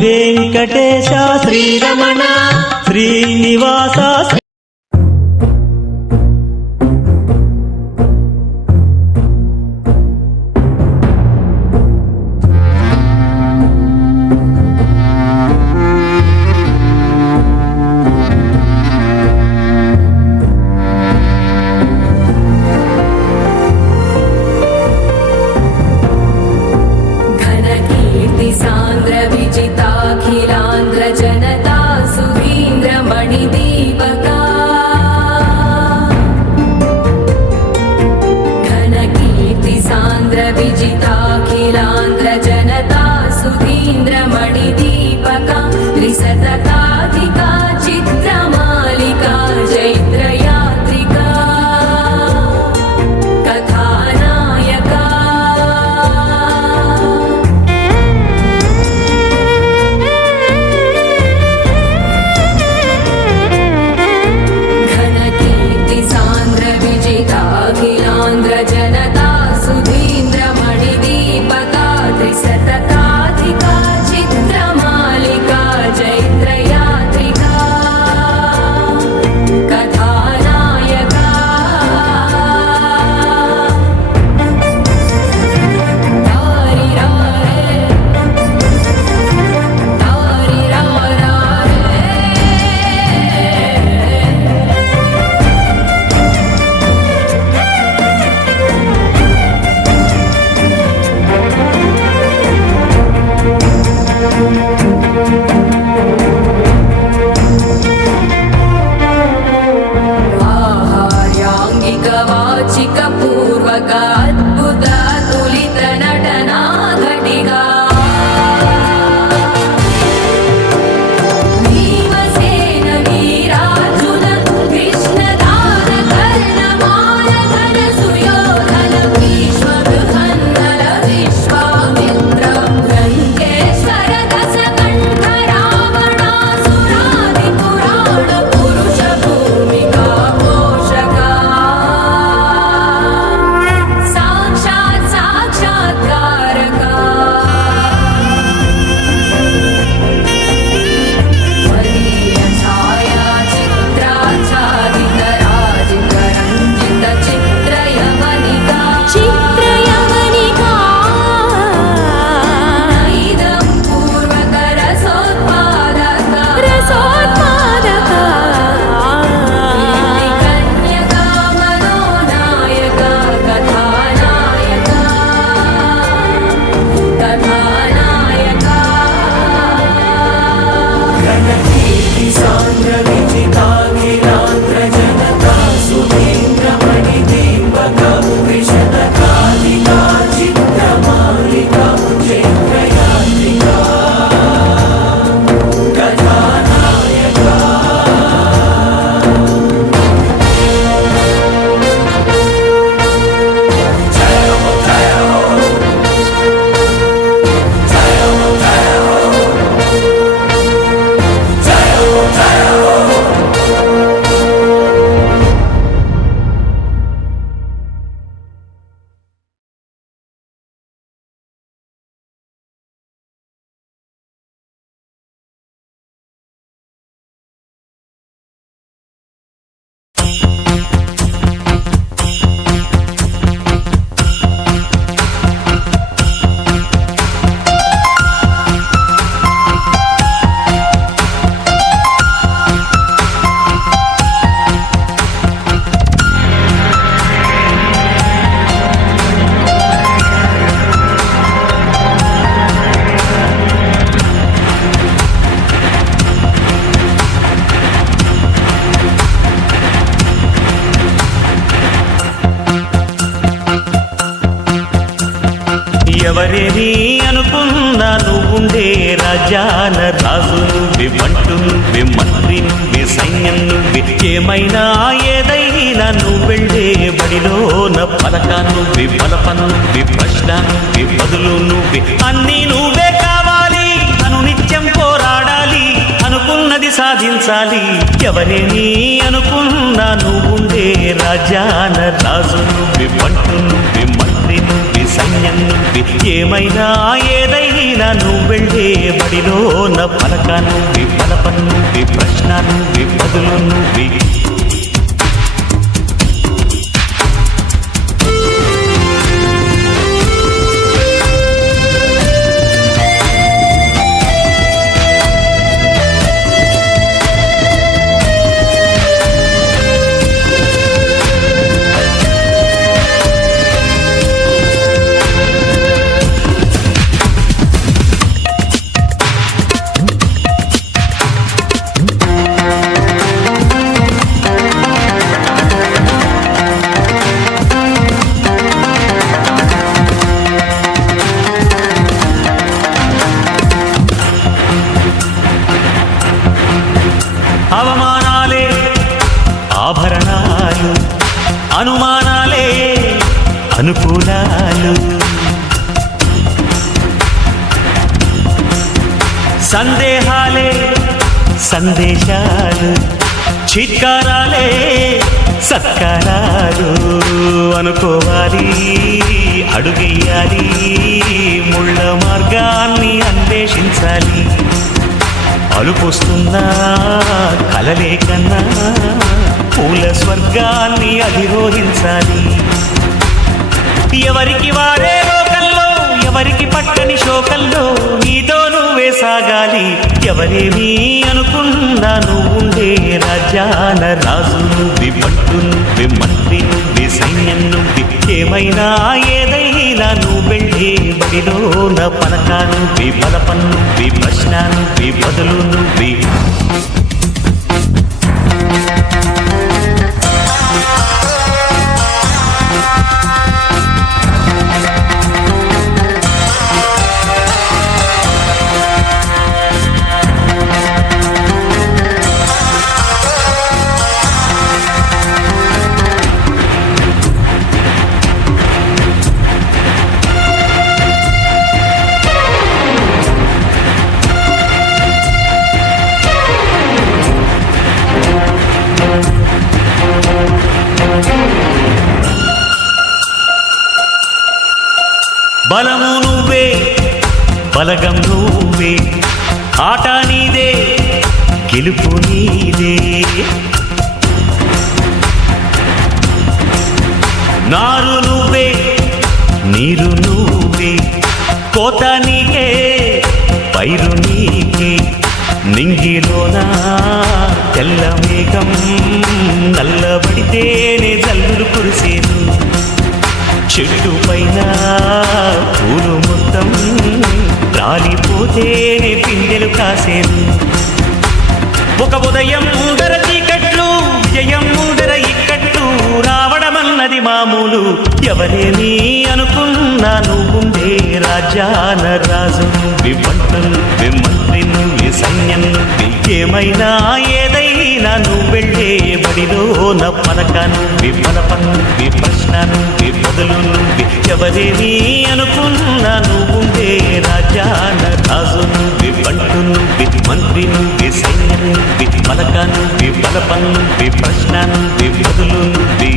వెంకటేశ శ్రీరమణ శ్రీనివాస ఎవరేని అనుకున్నా నువ్వుండే రాజాన రాజు నువ్వివంటు నువ్వి మంత్రి నువ్వి సైన్యం నువ్వి ఏమైనా ఏదైనా నువ్వు వెళ్ళే బడిలోన పలక నువ్వి బలపం నువ్వి ప్రశ్న నువ్వి బదులు నువ్వి అన్నీ నువ్వే కావాలి అనునిత్యం పోరాడాలి అనుకున్నది సాధించాలి ఎవరేని అనుకున్నా నువ్వుండే రాజాన రాజు నువ్వివంటు నువ్వి మంత్రి నువ్వి సైన్యం నువ్వి ఏమైనా ఏదైనా నువ్వు వెళ్ళే బడి బడిలోన పలక నువ్వి పలప నువ్వి ప్రశ్న నువ్వి బదులు నువ్వి అవమానాలే ఆభరణాలు అనుమానాలే అనుకూలాలు సందేహాలే సందేశాలు చిత్కారాలే సత్కారాలు అనుకోవాలి అడుగెయ్యాలి ముళ్ళ మార్గాన్ని అన్వేషించాలి అలుపొస్తుందా కలలే కన్నా పూల స్వర్గాన్ని అధిరోహించాలి ఎవరికి వారే లోకంలో ఎవరికి పట్టని శోకంలో నీతో నువ్వే సాగాలి ఎవరేమీ అనుకున్నా నువ్వుండే రాజ్యాన రాజు నువ్వి పట్టు నువ్వి మంత్రి నువ్వి సైన్యం నువ్వి ఏమైనా ఏదైనా నువ్వు వెళ్ళే బడిలోన పలక నువ్వి బలప నువ్వి ప్రశ్న నువ్వి బదులు నువ్వి బలము నువ్వే బలగం నువ్వే ఆట నీదే గెలుపు నీదే నారు నువ్వే నీరు నువ్వే కోత నీకే పైరు నీకే నింగిలోన తెల్ల మేఘం నల్లబడితేనే జల్లులు కురిసేను చెట్టు పైన పూలు మొత్తం రాలిపోతేనే పిందెలు కాసేను ఒక ఉదయం ముందర చీకట్లు విజయం ముందర ఇక్కట్లు రావడమన్నది మామూలు ఎవరేమీ అనుకున్నా నువ్వుండే రాజ్యాన రాజు నువ్వి పంట నువ్వి మంత్రి నువ్వి సైన్యం నువ్వి ఏమైనా ఏదైనా నువ్వు వెళ్ళే బడిలోన పలక నువ్వి బలప నువ్వి ప్రశ్న నువ్వి బదులు నువ్వి ఎవరేమీ అనుకున్నా నువ్వుండే రాజ్యాన రాజు నువ్వి పంట నువ్వి మంత్రి నువ్వి సైన్యం నువ్వి పలక నువ్వి బలప నువ్వి ప్రశ్న నువ్వి బదులు నువ్వి